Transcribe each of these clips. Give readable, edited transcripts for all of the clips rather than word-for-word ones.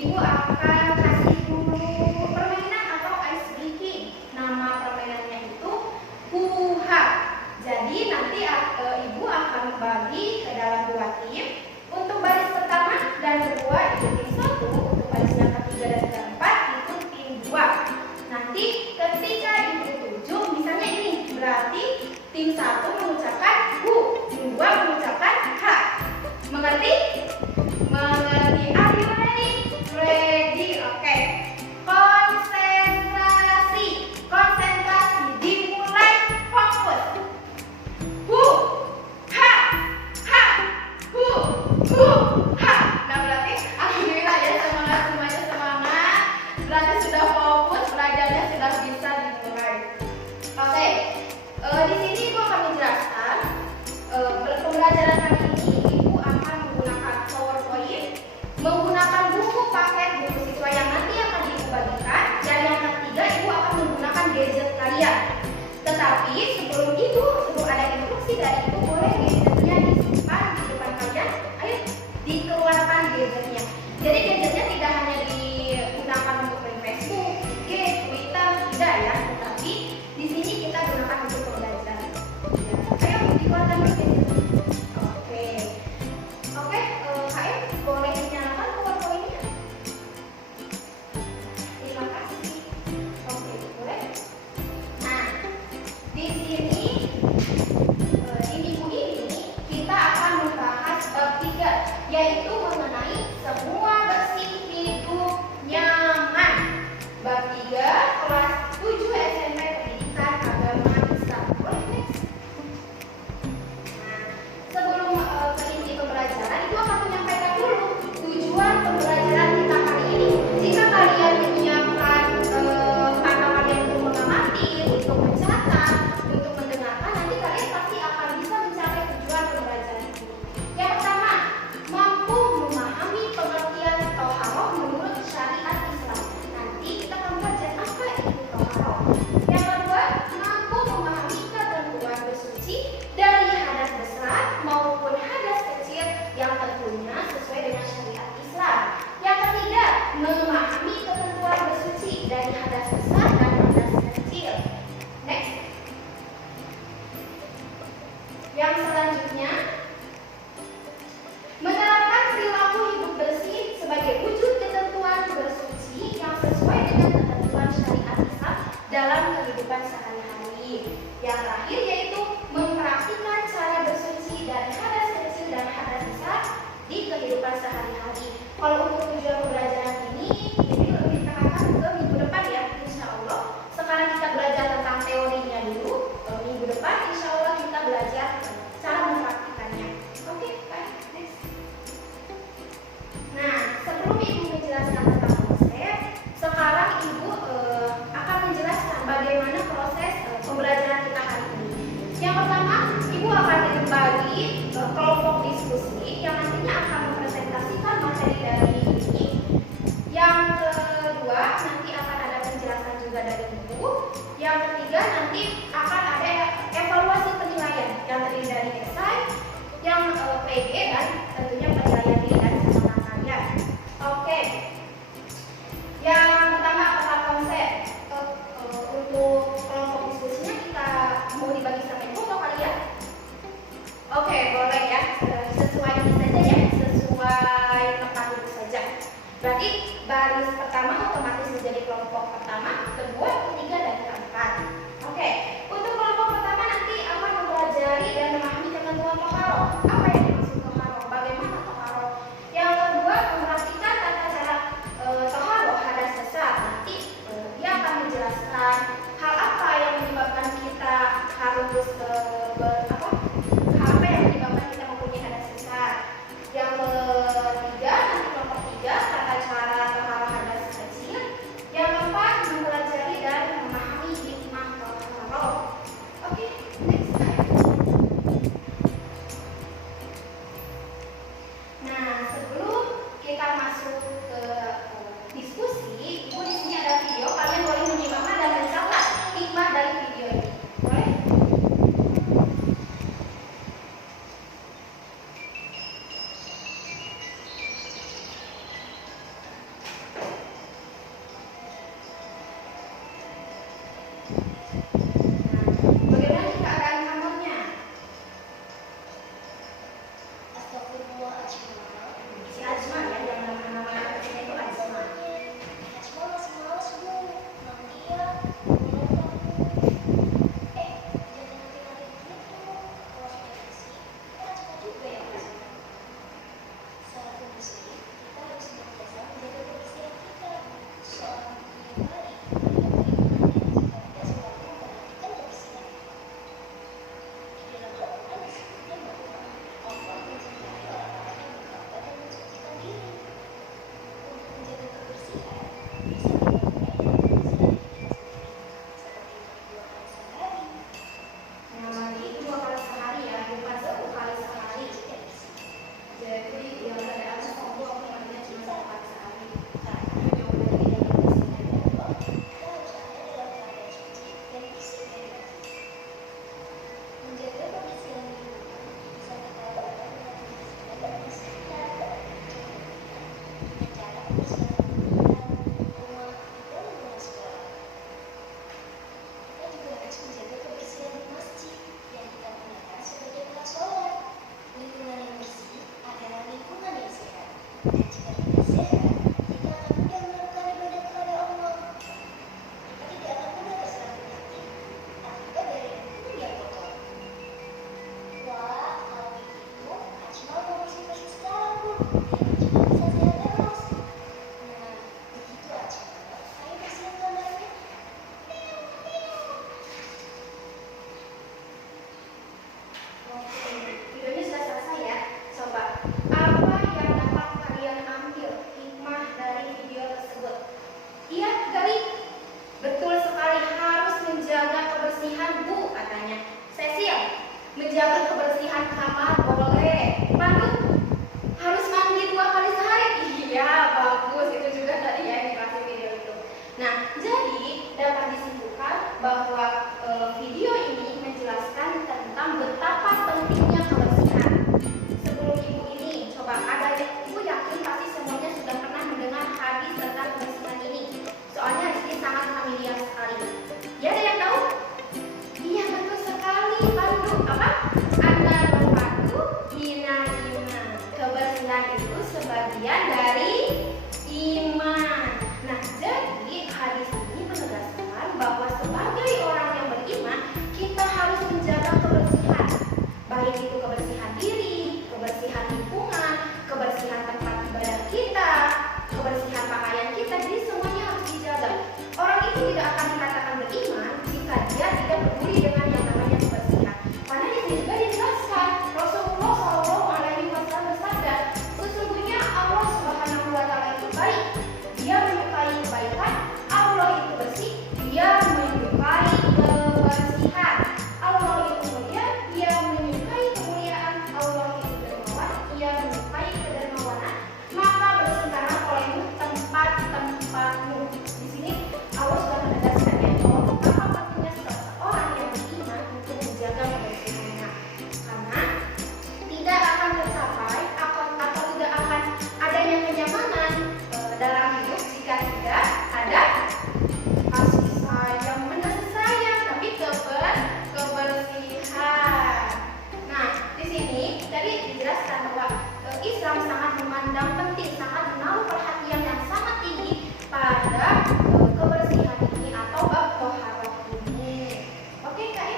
Ibu akan kasih dulu permainan atau ice breaking. Nama permainannya itu Huha. Jadi nanti Ibu akan bagi ke dalam dua tim. Untuk baris pertama dan kedua itu tim 1, untuk baris yang ketiga dan keempat itu tim 2. Nanti ketika Ibu tujuh, misalnya ini berarti tim 1 mengucapkan hu, tim 2 mengucapkan ha. Mengerti? Mengerti? Are you ready? Ready, oke. Konsentrasi, konsentrasi, dimulai, fokus. Hu, ha, ha, hu, ha. Nah berarti alhamdulillah ya, semangat semuanya, semangat. Berarti sudah fokus, belajarnya sudah bisa dimulai. Oke, di sini Ibu akan menjelaskan pembelajaran kali ini. Ibu akan menggunakan PowerPoint, menggunakan buku paket buku siswa yang nanti akan Ibu bagikan, dan yang ketiga Ibu akan menggunakan gadget kalian. Tetapi sebelum ada instruksi dari Ibu, boleh gadgetnya disimpan di depan kalian. Ayo dikeluarkan gadgetnya. Jadi gadgetnya tidak hanya digunakan untuk main Facebook, IG, Twitter, tidak ya. Tetapi di sini kita gunakan untuk pembelajaran. Ayo dikeluarkan gadgetnya. Oke, KM boleh dinyalakan PowerPoint-nya. Terima kasih. Oke, boleh. Nah, di sini di minggu ini kita akan membahas bab 3, yaitu mengenai semua bersih hidup nyaman. Bab 3 kelas 7 SMP Pendidikan Agama Islam. Boleh next. Nah, sebelum ke inti pembelajaran, Ibu akan menyampaikan dulu tujuan pembelajaran kita kali ini. Jika kalian menyiapkan karena kalian untuk mengamati, untuk mencatat, untuk mendengarkan, nanti kalian pasti akan bisa mencapai tujuan pembelajaran ini. Yang pertama, mampu memahami pengertian thaharah menurut syariat Islam. Nanti kita akan belajar apa itu thaharah. Yang kedua, mampu memahami ketentuan bersuci dari hadas besar maupun hadas kecil yang tentunya sesuai dengan syariat Islam. Yang ketiga, memahami ketentuan bersuci dari hadas besar dan hadas kecil. Next. Yang selanjutnya, menerapkan perilaku hidup bersih sebagai wujud ketentuan bersuci yang sesuai dengan ketentuan syariat Islam dalam kehidupan sehari-hari. Yang terakhir yaitu mempraktikkan cara bersuci dari hadas kecil dan hadas besar di kehidupan sehari-hari. Kalau untuk tujuan pembelajaran ini lebih terangkan ke minggu depan ya, insya Allah. Sekarang kita belajar tentang teorinya dulu. Minggu depan insya Allah kita belajar cara mempraktikannya. Oke, baik, next. Nah, sebelum Ibu menjelaskan tentang konsep, sekarang Ibu akan menjelaskan bagaimana proses pembelajaran kita hari ini. Yang pertama, Ibu akan dibagi kelompok diskusi yang nantinya akan mempresentasikan materi dari ini. Yang kedua, nanti akan ada penjelasan juga dari Ibu. Yang ketiga, nanti akan ada evaluasi penilaian yang terdiri dari esai, yang PG, dan tentunya penilaian diri dan catatan kalian. Oke. Yang pertama apa konsep? Untuk kelompok diskusinya kita mau dibagi sampai foto kali ya? Oke, boleh ya. Sesuai ini saja ya, sesuai tempat duduk saja. Berarti baris pertama otomatis menjadi kelompok pertama, kedua, ketiga, dan keempat. Oke, untuk kelompok pertama nanti akan mempelajari dan memahami ketentuan thaharah. Apa yang dimaksud thaharah? Bagaimana thaharah? Yang kedua, memperhatikan tata cara thaharah hadas besar. Nanti dia akan menjelaskan hal apa yang menyebabkan kita harus hal apa yang menyebabkan kita mempunyai hadas besar. Yang ketiga, nanti kelompok 3, tata cara thaharah hadas kecil. Yang keempat, mempelajari dan memahami hikmah thaharah. penuh. Di sini Allah sudah menegaskannya bahwa apa pentingnya seseorang yang beriman untuk menjaga kebersihannya, karena tidak akan tercapai atau tidak akan adanya kenyamanan dalam hidup jika tidak ada kasih sayang, kasih sayang, tapi kebersihan. Nah, di sini tadi dijelaskan bahwa Islam sangat memandang penting, sangat menaruh perhatian yang sangat tinggi pada kebersihan ini atau bab toharoh ini. Oke, Kak?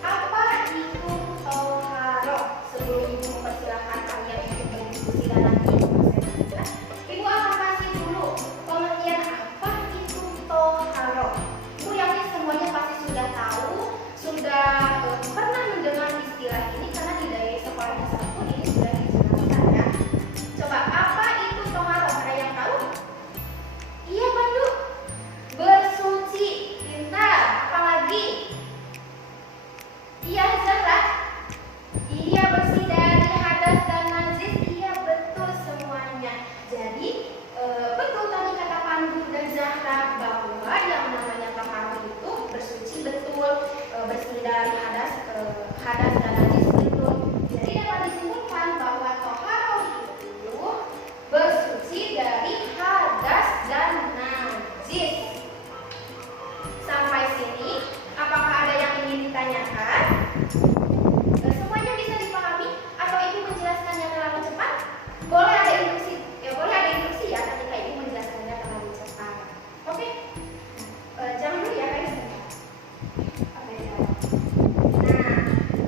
Apa itu toharoh? Sebelum Ibu mempersilahkan kalian untuk berdiskusi dan nanti Ibu akan kasih dulu pengertian apa itu toharoh. Ibu yakin semuanya pasti sudah tahu, sudah pernah mendengar istilah ini karena di dari sekolah dasar pun ini sudah dijelaskan ya. Coba apa itu toharoh? Ada yang tahu? Iya, Pandu. Bersuci, pintar. Apalagi? Iya, Zahra. Iya, bersih dari hadas dan najis. Iya, betul semuanya. Jadi betul tadi kata Pandu dan Zahra bahwa yang namanya toharoh itu bersuci betul, bersih dari hadas dan najis betul. Jadi dapat disimpulkan bahwa toharoh itu bersuci dari hadas dan najis. Sampai sini, apakah ada yang ingin ditanyakan? Semuanya bisa dipahami atau Ibu menjelaskannya terlalu cepat? Boleh ada instruksi, ya ketika Ibu menjelaskannya terlalu cepat. Oke? Jangan dulu ya, guys. Oke. Nah,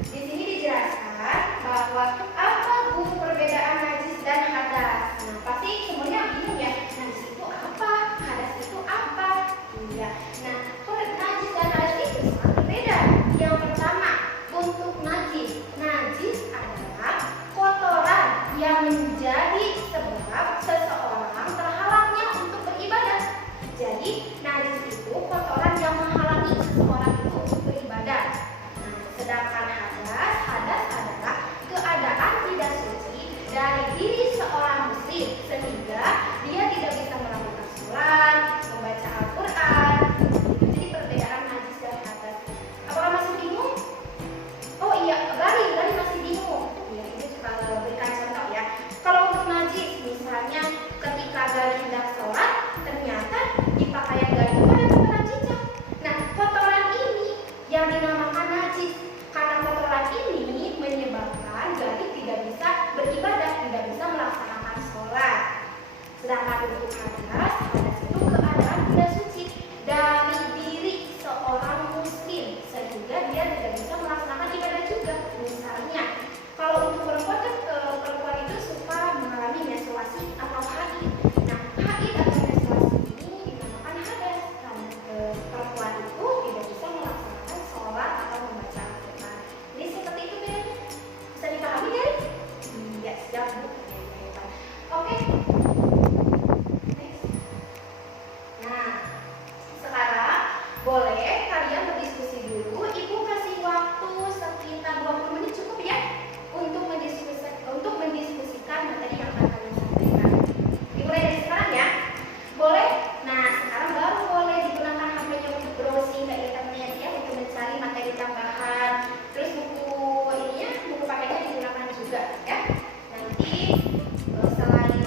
di sini dijelaskan bahwa apa Bu perbedaan najis dan hadas. Nah, pasti semuanya bingung ya. Najis itu apa? Hadas itu apa? Iya. Nah, najis dan hadas itu sangat berbeda. Yang pertama, untuk najis adalah kotoran yang menjadi sebab seseorang terhalangnya untuk beribadah. Jadi, najis itu kotoran yang menghalangi seseorang itu untuk beribadah. Nah, sedangkan hadas adalah keadaan tidak suci dari diri seorang muslim sehingga dia tidak bisa melakukan sholat, membaca Al-Quran. Jadi perbedaan najis dan hadas. Apakah masih bingung? Oh iya, Bari masih bingung. Ya, ini juga berikan contoh ya. Kalau untuk najis, misalnya ketika Gali hendak sholat, ternyata di pakaian Gali ada kotoran cicak. Nah, kotoran ini yang dinamakan najis. Karena kotoran ini menyebabkan Gali tidak bisa beribadah, tidak bisa melaksanakan sholat. Sedangkan untuk hadas itu keadaan tidak suci dari diri seorang muslim sehingga dia tidak bisa melaksanakan ibadah juga. Misalnya, kalau untuk perempuan kan perempuan itu suka mengalami menstruasi atau haid. Nah, haid atau menstruasi ini dinamakan hadas karena perempuan itu tidak bisa melaksanakan sholat atau membaca Al-Quran. Jadi seperti itu bedanya. Bisa dipahami kan? Iya, siap Bu. Oke. Next. Nah, sekarang boleh kalian berdiskusi dulu. Ibu kasih waktu sekitar 20 menit cukup ya untuk mendiskusikan materi yang akan kalian sampaikan. Dimulai dari sekarang ya. Boleh? Nah, sekarang baru boleh digunakan HP-nya untuk browsing ke internet ya, untuk mencari materi tambahan. Terus buku pakainya digunakan juga ya. Nanti selain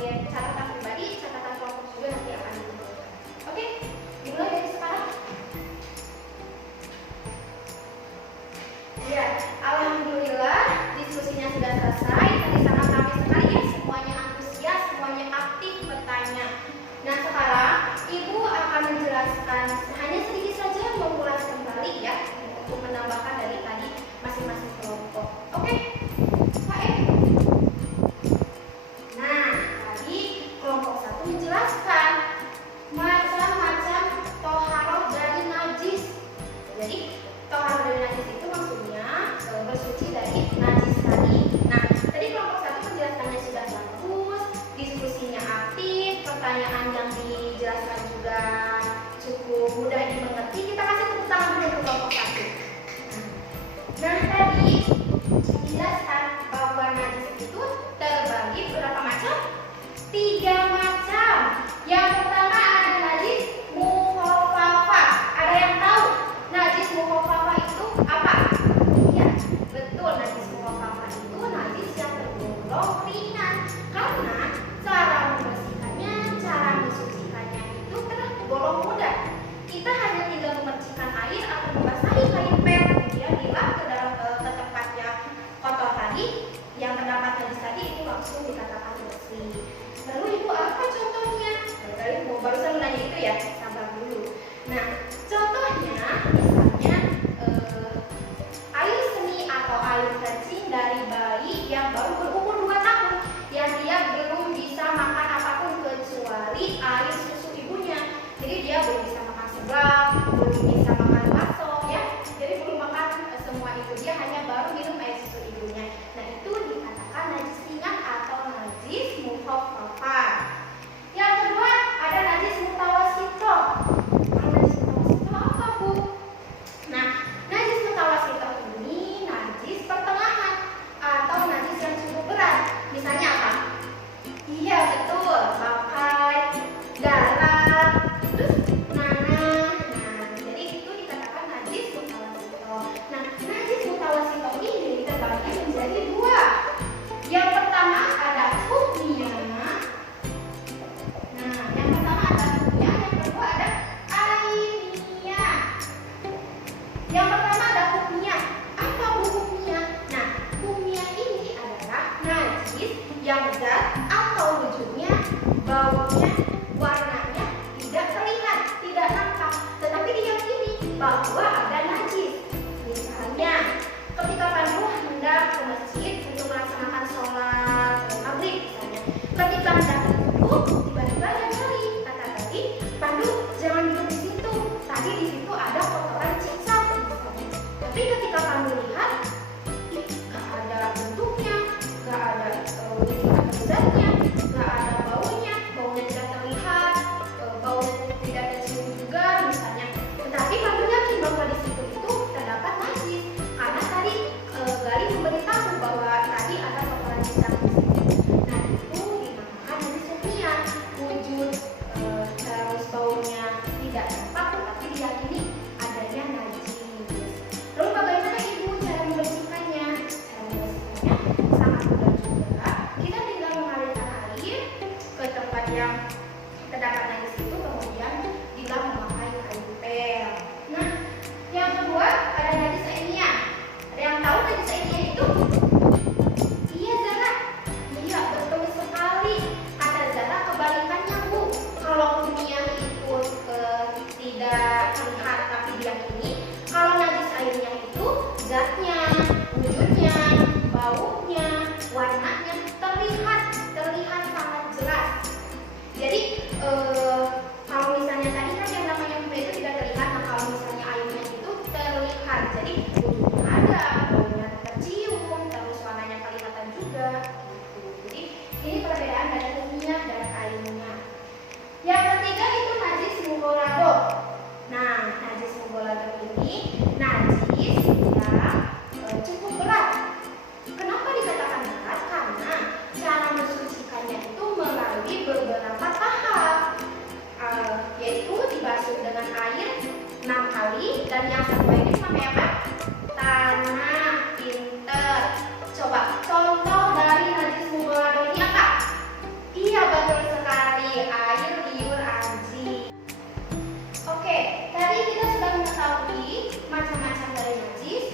Yang pertama ada najis mukhafafah. Ada yang tahu najis mukhafafah itu apa? Iya, betul, najis mukhafafah itu najis yang tergolong ringan karena cara membersihkannya, cara mensucikannya itu tergolong mudah. Kita hanya tinggal memercikan air atau membasahi kain pel, kemudian dilap ke dalam ke tempat yang kotor tadi, yang terdapat najis tadi itu langsung dikatakan bersih. Lalu ibu apa contohnya? Tadi barusan menanya itu ya, sabar dulu. Nah, contohnya misalnya air seni atau air kencing dari bayi yang baru berumur 2 tahun, yang dia belum bisa makan apapun kecuali air susu ibunya. Jadi dia belum bisa makan seblak, belum bisa makan bakso ya. Jadi belum makan semua itu, dia hanya baru minum air susu ibunya. Nah, itu dikatakan najis ringan atau najis mukhafafah. Yang kedua ada najis mutawasithah. Najis mutawasithah apa, Bu? Nah, najis mutawasithah ini najis pertengahan atau najis yang cukup berat. Misalnya apa? Iya, betul, pakai darah, terus nanah. Nah, jadi itu dikatakan najis mutawasithah. Nah, najis mutawasithah ini terbagi menjadi 2. Yang pertama ada hukmiyah. Nah, yang pertama ada hukmiyah, yang kedua ada ainiyah. Yang pertama ada hukmiyah. Apa Bu hukmiyah? Nah, hukmiyah ini adalah najis yang zat atau wujudnya, baunya, warnanya tidak terlihat, tidak nampak, tetapi diyakini bahwa ada najis. Misalnya, ketika Pandu hendak ke masjid untuk melaksanakan sholat maghrib misalnya, ketika hendak duduk, tiba-tiba ada jari. Kata tadi, Pandu jangan duduk di situ. Tadi di situ ada kotoran cicak misalnya. Tapi ketika Pandu lihat, gak ada bentuknya, gak ada zatnya, gak ada baunya tidak terlihat, baunya tidak tercium juga misalnya. Tetapi Pandu yakin bahwa di situ itu terdapat najis karena tadi Gali memberitahu bahwa tadi ada kotoran cicak di situ. Nah, itu dinamakan najis hukmiyah. Wujud terus baunya tidak nampak, tetapi diyakini adanya najis. Lalu bagaimana ibu cara membersihkannya? Cara membersihkannya sangat mudah juga. Kita tinggal mengalirkan air ke tempat yang terdapat najis itu, kemudian dilap memakai kain pel. Nah, yang kedua ada najis ainiyah. Ada yang tahu najis ainiyah itu? Iya, Zara. Iya, betul sekali. Kata Zara kebalikannya, Bu. Kalau hukmiyah itu tidak terlihat tapi diyakini, kalau najis ainiyah itu zatnya, wujudnya, baunya, warnanya terlihat sangat jelas. Jadi kalau misalnya tadi kan yang namanya hukmiyah itu tidak terlihat, nah kalau misalnya ainiyah itu terlihat. Jadi wujudnya ada, baunya tercium, terus warnanya kelihatan juga. Jadi ini perbedaan dari hukmiyah dan ainiyah. Yang ketiga itu najis mughaladhah. Nah, najis mughaladhah ini najis yang cukup berat. Kenapa dikatakan berat? Karena cara mensucikannya itu melalui beberapa tahap, yaitu dibasuh dengan air 6 kali, dan yang satu ini sampai apa? Tanah. Pinter. Coba contoh dari najis mughaladhah ini apa? Iya, betul sekali, air liur anjing. Oke, tadi kita sudah mengetahui macam-macam dari najis.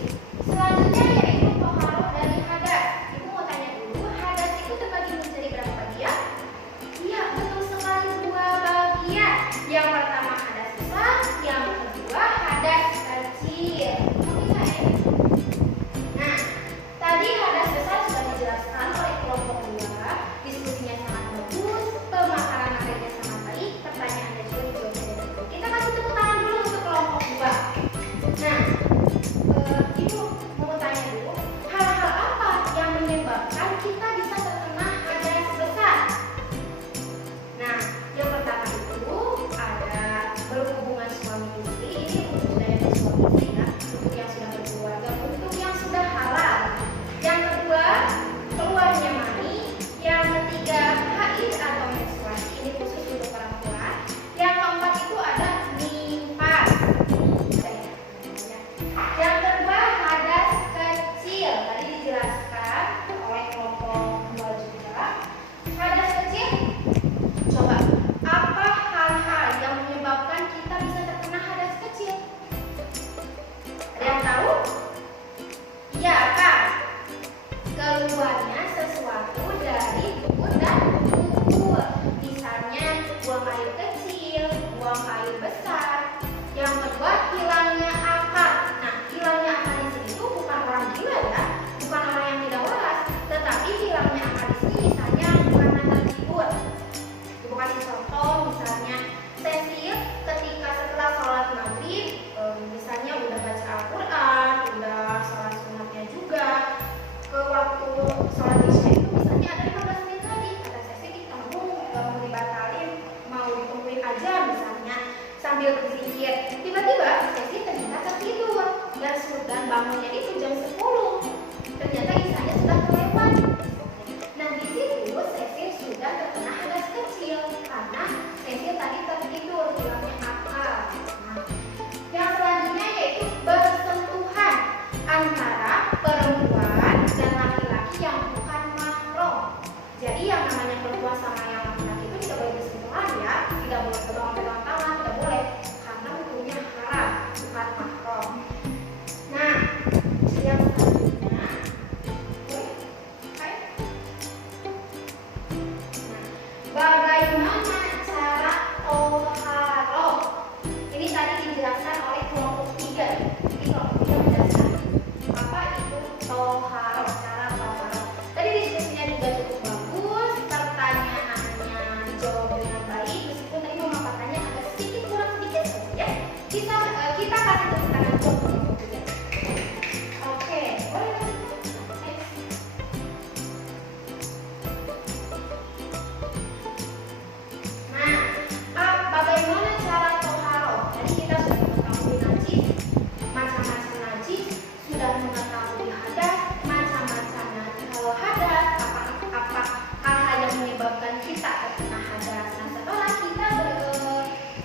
sambil berzikir. Tiba-tiba Sesi ternyata tertidur dan bangunnya itu jam 10. Ternyata isanya sudah kelewat. Nah, di situ Sesi sudah terkena hadas kecil karena Sesi tadi tertidur, tulangnya akal. Nah, yang selanjutnya yaitu bersentuhan antara perempuan dan laki-laki yang bukan mahram. Jadi yang namanya perempuan sama yang laki-laki itu tidak boleh bersentuhan ya, tidak boleh pegang-pegang tangan, tidak boleh karena hukumnya haram, bukan mahram. Nah, yang selanjutnya, bagaimana cara toharoh? Ini tadi dijelaskan oleh kelompok 3. Jadi kelompok 3 menjelaskan apa itu toharoh, cara toharoh. Tadi diskusinya juga cukup bagus, pertanyaannya dijawab dengan baik, meskipun tadi memaparkannya agak sedikit kurang sedikit saja ya. Kita kasih tepuk tangan buat kelompok 3. Oke, boleh lanjut. Nah, bagaimana cara toharoh? Tadi kita sudah mengetahui najis, macam-macam najis, sudah mengetahui hadas, macam-macam najis. Kalau hadas, apakah hal yang menyebabkan kita terkena hadas? Nah, setelah kita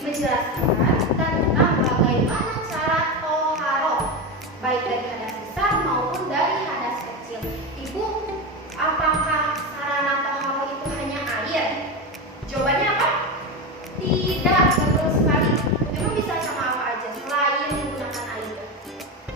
menjelaskan tentang bagaimana cara toharoh, baik dari hadas besar maupun dari hadas kecil. Ibu, apakah sarana toharoh itu hanya air? Jawabannya apa? Tidak, betul sekali. Memang bisa sama apa aja selain menggunakan air.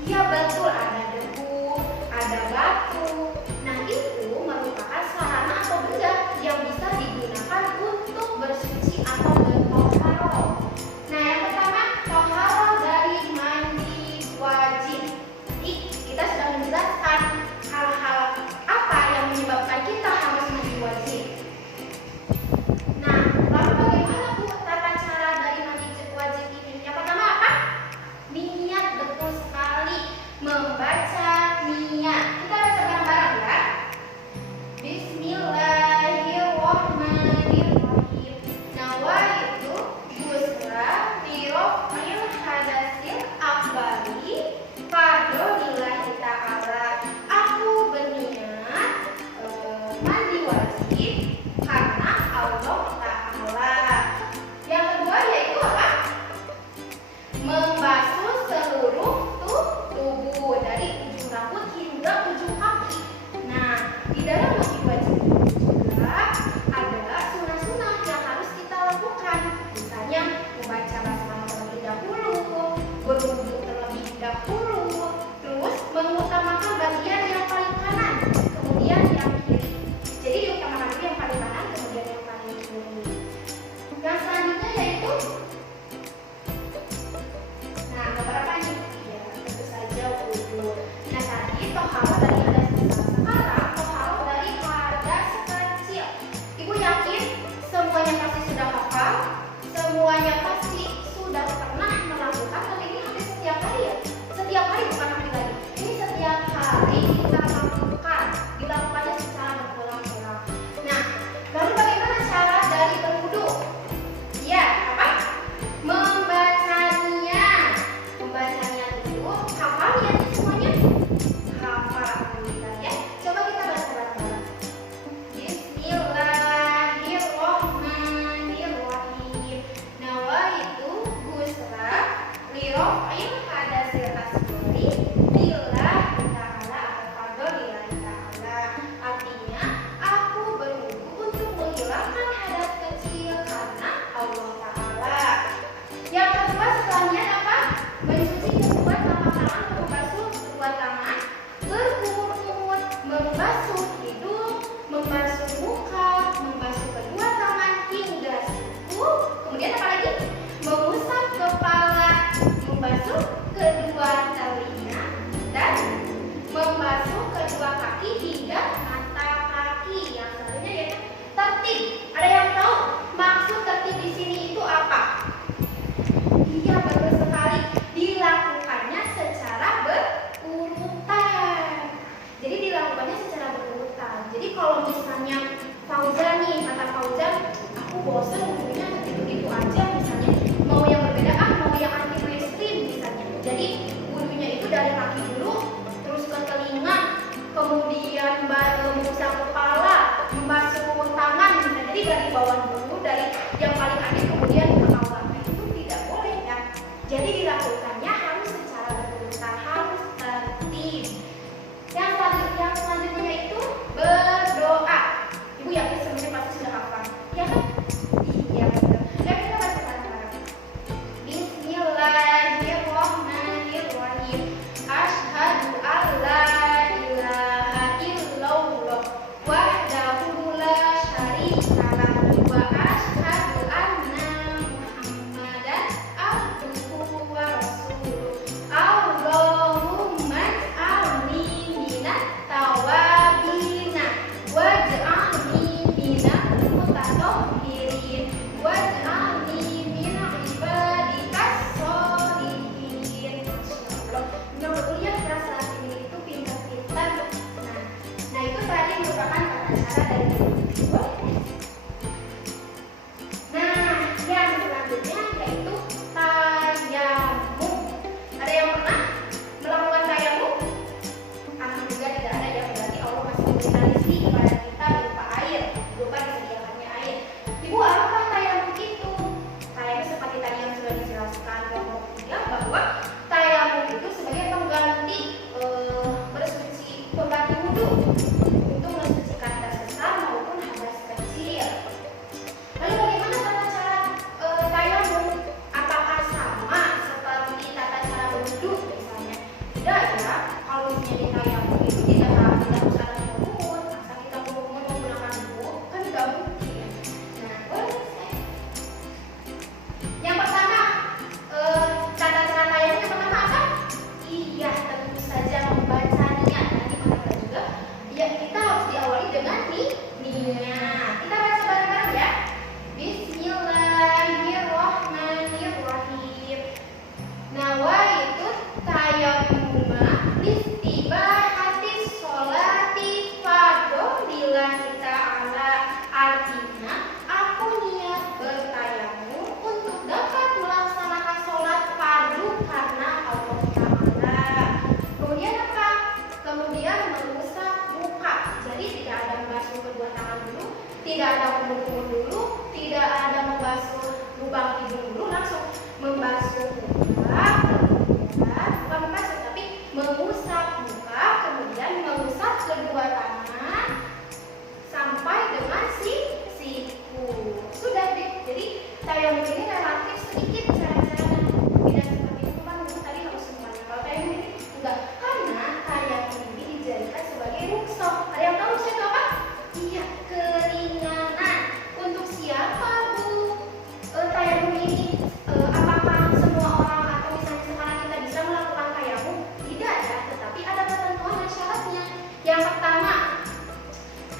Iya betul, ada debu, ada batu. Nah, itu merupakan sarana atau benda yang bisa digunakan untuk bersuci atau bertoharoh. Nah, yang pertama, toharoh dari mandi wajib. Jadi kita sudah menjelaskan hal-hal apa yang menyebabkan kita harus mandi wajib. Nah, lalu bagaimana Bu tata cara bawah dulu dari yang paling akhir kemudian ke awal. Nah, itu tidak boleh ya. Jadi dilakukannya harus secara berurutan, harus tertib. Yang selanjutnya itu berdoa. Ibu yakin semuanya pasti sudah hafal, ya kan? Iya betul. Ya kita baca bareng-bareng. Bismillahirrahmanirrahim. Asyhadu alla ilaha illallah wahdahu la syarika lahu wa asyhadu anna Muhammadan abduhu wa rasuluh. Allahumma ij'alni minat tawabina waj'alni minal mutatahhirin waj'alni min ibadikas sholihin. Masyaallah. Yang betul ya rasa ini itu pintar-pintar. Nah itu tadi merupakan tata cara dari ibu. Nah, yang selanjutnya yaitu tayamum. Ada yang pernah melakukan tayamum? Alhamdulillah tidak ada ya, berarti Allah masih memberikan rezeki kepada kita berupa air, berupa disediakannya air. Ibu, apakah tayamum itu? Tayamum seperti tadi yang sudah dijelaskan kelompok 3 bahwa tayamum itu sebagai pengganti pengganti wudhu untuk mensucikan hadas besar maupun hadas kecil. Lalu bagaimana tata cara tayamum? Apakah sama seperti tata cara berwudhu misalnya? Tidak ya. Kalau misalnya di tayamum itu tidak harus ada kumur, asal kita kumur menggunakan wudhu kan tidak mungkin. Nah, boleh saya. Yang pertama, tata cara tayamum yang pertama apa? Iya, tentu saja membaca niat. Nanti mana juga. Ya, kita harus diawali dengan niat. Kita baca bareng-bareng ya. Bismillahirrahmanirrahim. Nawaitu tayammuma listibahatis sholati fardholillahi ta'ala. Artinya, aku niat bertayamum untuk dapat melaksanakan sholat fardu karena Allah Ta'ala. Kemudian apa? Kemudian mengusap muka. Jadi tidak ada membasuh kedua tangan dulu, tidak ada kumur-kumur dulu, tidak ada membasuh lubang hidung dulu, langsung membasuh muka, kemudian bukan membasuh tapi mengusap muka, kemudian mengusap kedua tangan sampai dengan siku. Sudah deh. Jadi tayamum ini relatif sedikit cara-caranya, tidak seperti itu kan tadi harus semuanya. Kalau tayamum ini enggak, karena tayamum ini dijadikan sebagai rukhsah. Ada yang tahu rukhsah itu apa? Iya, keringanan. Untuk siapa Bu? Tayamum ini apakah semua orang atau misalnya sekarang kita bisa melakukan tayamum? Tidak ya, tetapi ada ketentuan dan syaratnya. Yang pertama,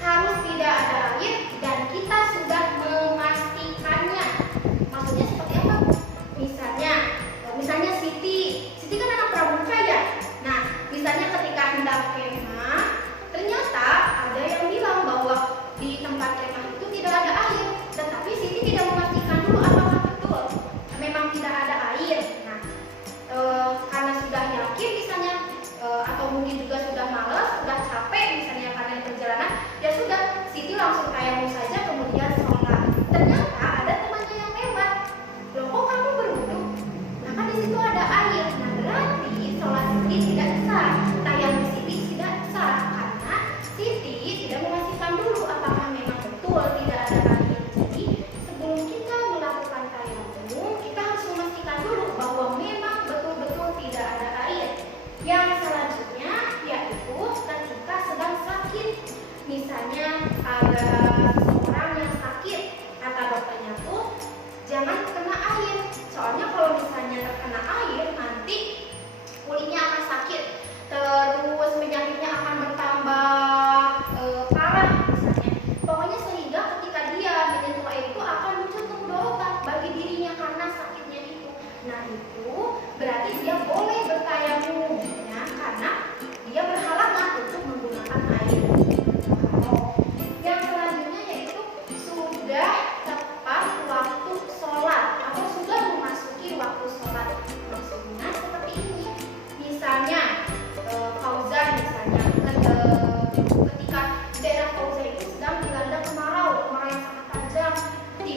harus tidak ada air dan kita sudah memastikannya. Maksudnya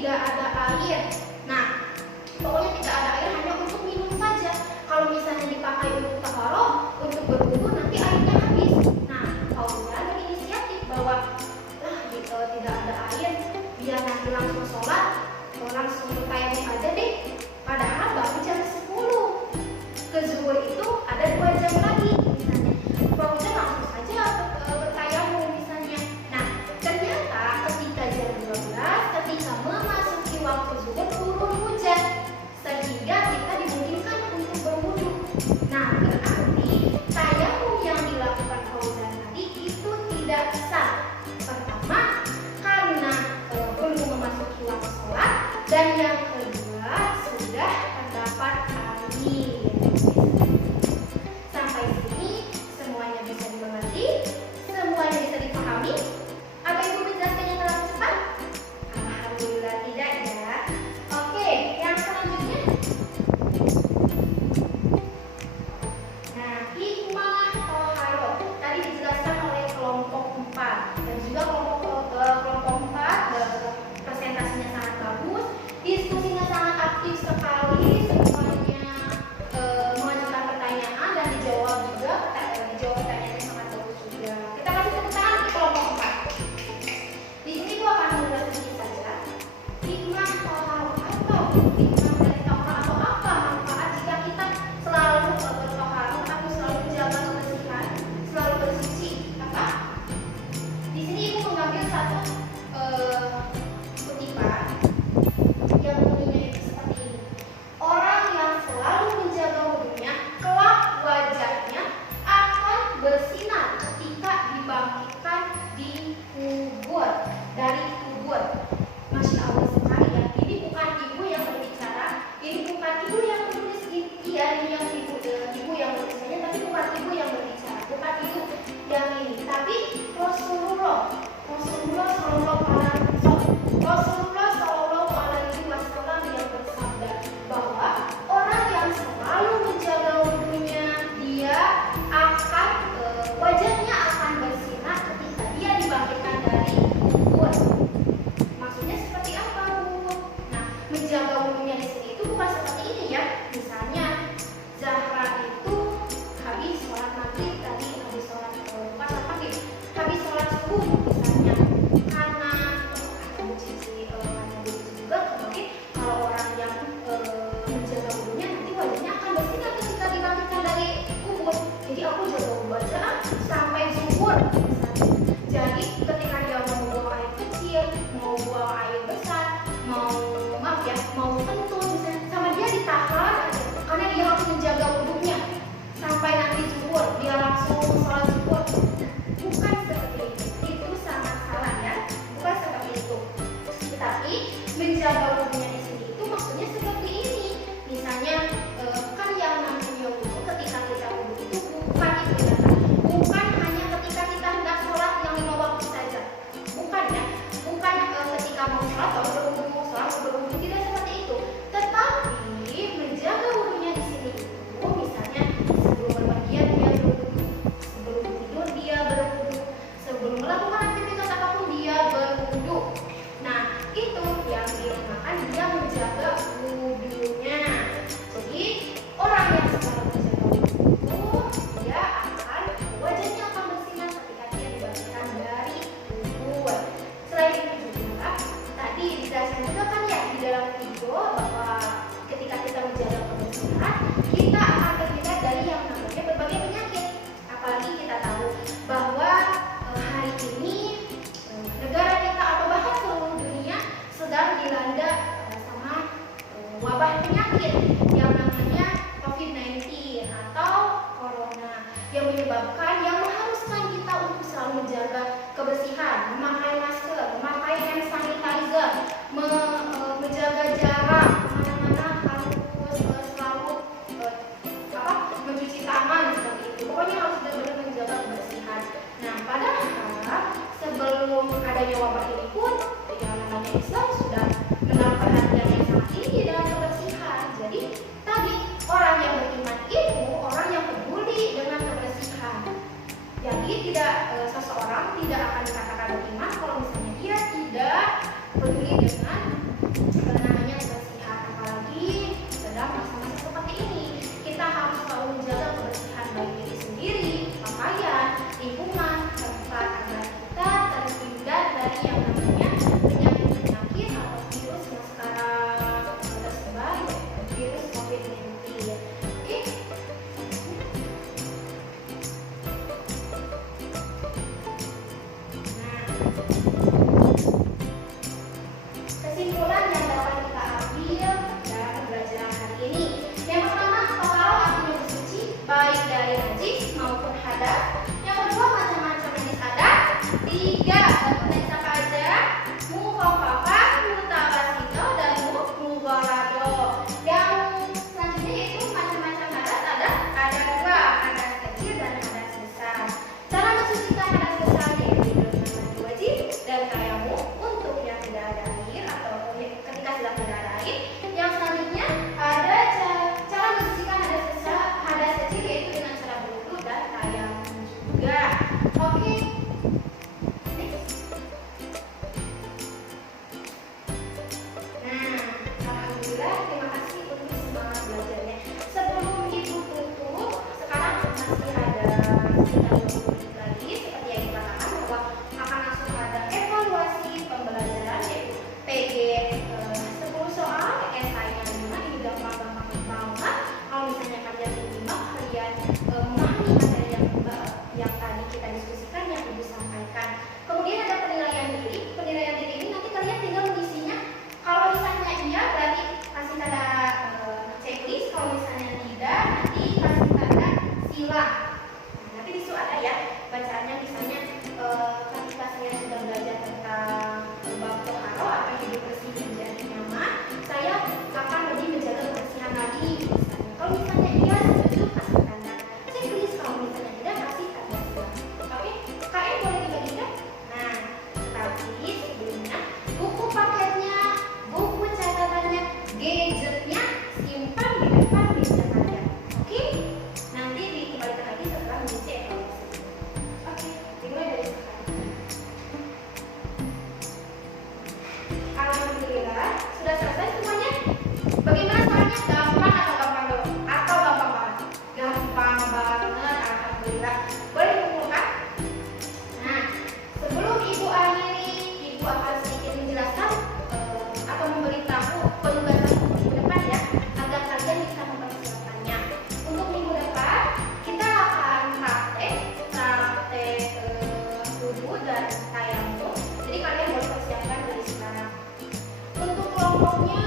tidak ada air. Nah, pokoknya tidak ada air, hanya untuk minum saja. Kalau misalnya dipakai untuk taharah, untuk berwudu, nanti airnya habis. Nah, Fauzan berinisiatif bahwa tidak ada air, biar nanti langsung sholat, langsung tayamum aja deh. Padahal baru jam 10. Ke zuhur itu ada 2 jam lagi misalnya. Fauzan langsung saja bertayamum misalnya. Nah, ternyata ketika jam 12, ketika memasuki waktu zuhur, turun hujan sehingga kita dimungkinkan untuk berwudu. Nah, berarti tayamum yang dilakukan Fauzan tadi itu tidak sah. Pertama, karena belum memasuki waktu sholat, dan yang kedua sudah terdapat air. Sampai sini semuanya bisa dimengerti, semuanya bisa dipahami. Apa Ibu menjelaskannya terlalu cepat? Alhamdulillah tidak ya. Oke, yang selanjutnya. Nah, hikmah toharoh tadi dijelaskan oleh kelompok 4 dan juga kelompok 4 presentasinya sangat bagus, diskusinya sangat aktif sekali, semuanya mengajukan pertanyaan dan dijawab juga, pertanyaannya sangat bagus juga. Kita kasih tepuk tangan di kelompok 4. Di sini gua akan mengulas sedikit saja. Hikmah toharoh apa? Hikmah dari toharoh atau apa manfaat jika kita selalu bertoharoh atau selalu menjaga kebersihan, selalu bersuci? Apa? Di sini Ibu mengambil satu kutipan yang bunyinya itu seperti ini. Orang yang selalu menjaga wudunya, kelak wajahnya akan bersinar ketika dibangkitkan di kubur, dari kubur. Masya Allah sekali ya. Ini bukan Ibu yang berbicara, ini bukan Ibu yang menulis, iya ini yang Ibu yang berbicaranya, tapi bukan Ibu yang berbicara, bukan Ibu yang ini, tapi Rasulullah Shallallahu Alaihi Wasallam yang bersabda bahwa orang yang selalu menjaga wudunya, dia akan wajahnya akan bersinar ketika dia dibangkitkan dari kubur. Maksudnya seperti apa, Bu? Nah, menjaga wudunya di sini itu bukan seperti ini ya. Misalnya Zahra itu habis sholat maghrib tadi, habis sholat subuh misalnya, karena juga mungkin kalau orang yang menjaga wudunya nanti wajahnya akan bersinar ketika dibangkitkan dari kubur. Jadi aku jaga wudu aja sampai zuhur misalnya. Jadi ketika dia mau buang air kecil, mau buang air besar, mau kentut misalnya, sama dia ditahan aja karena dia harus menjaga wudunya sampai nanti zuhur, dia langsung sholat zuhur. Bukan seperti itu sangat salah ya, bukan seperti itu. Tetapi menjaga wudunya di sini itu maksudnya seperti ini. Misalnya kan yang namanya wudu, ketika kita wudu itu bukan itu ya, bukan hanya ketika kita hendak sholat yang 5 waktu saja, bukan ya, bukan ketika mau sholat atau berwudu, tidak seperti itu. Tetapi menjaga wudunya di sini itu misalnya sebelum berpergian dia berwudu, sebelum tidur dia berwudu, sebelum melakukan aktivitas apapun dia berwudu. Nah, itu yang dinamakan dia menjaga wudunya. Jadi orang yang selalu menjaga wudu, dia akan wajahnya akan bersinar ketika dia dibangkitkan dari kubur. Selain itu juga tadi dijelaskan juga kan ya di dalam video bahwa ketika kita menjaga kebersihan, kita akan terhindar dari yang namanya berbagai penyakit. Apalagi kita tahu bahwa hari ini negara kita atau bahkan seluruh dunia sedang dilanda sama wabah penyakit yang namanya COVID-19 atau Corona, yang menyebabkan, yang mengharuskan kita untuk selalu menjaga kebersihan, memakai masker, memakai hand sanitizer, menjaga jarak, kemana-mana harus selalu mencuci tangan seperti itu. Pokoknya harus benar-benar menjaga kebersihan. Nah, padahal sebelum adanya wabah ini pun yang namanya Islam sudah menaruh perhatian yang sangat tinggi dalam kebersihan. Jadi tadi orang yang beriman itu orang yang peduli dengan kebersihan. Jadi tidak seseorang tidak akan dikatakan beriman kalau misalnya dia tidak kesimpulan yang dapat kita ambil dalam pembelajaran hari ini. Yang pertama, total artinya bersuci baik dari najis maupun hadas. Yang kedua, macam-macam najis ada. Tiga, bentuk najis apa aja? Mukhafafah, mutabasito, dan mughalladho. Yang selanjutnya yaitu macam-macam hadas ada dua, hadas kecil dan hadas besar. Cara mensucikan hadas besar yaitu mandi wajib dan tayamum untuk yang tidak ada air atau ketika sudah tidak ada air. Yang selanjutnya ada cara mensucikan hadas besar, hadas kecil yaitu dengan cara berwudu dan tayamum juga. Oke. Nah, alhamdulillah, terima kasih untuk semangat belajarnya. Sebelum ibu tutup, sekarang masih ada sekitar 20 menit lagi. Seperti yang dikatakan bahwa akan langsung ada evaluasi pembelajaran yaitu PG 10 soal, esainya 5. Ini gampang-gampang banget. Kalau misalnya kalian menyimak, kalian memahami materi yang tadi kita diskusikan, yang ibu sampaikan. Kemudian ada penilaian diri. Penilaian diri ini nanti kalian tinggal mengisinya. Kalau misalnya iya, berarti kasih tanda checklist. Kalau misalnya tidak, nanti kasih tanda silang. Nah, nanti di situ ada ya bacaannya. Misalnya ketika saya sudah belajar tentang bab toharo atau hidup bersih menjadi nyaman, saya akan lebih menjaga kebersihan lagi. Misalnya, kalau misalnya iya setuju, kasih tanda checklist. Kalau misalnya tidak, kasih tanda silang. Oke, KM boleh dibagikan. Nah, tapi sebelumnya buku paketnya, buku catatannya, gadgetnya simpan di depan meja kalian. Oke? Nanti dikembalikan lagi setelah mengisi evaluasi. Oke, dimulai dari sekarang. Alhamdulillah, sudah selesai semuanya. Bagaimana soalnya? Gampang atau gampang dong? Atau gampang banget? Gampang banget, alhamdulillah. Boleh dikumpulkan? Nah, sebelum ibu akhiri, ibu akan sedikit menjelaskan atau memberitahu penugasan minggu depan ya, agar kalian bisa mempersiapkannya. Untuk minggu depan kita akan praktek wudu dan tayamum. Jadi kalian boleh persiapkan dari sekarang. Untuk kelompoknya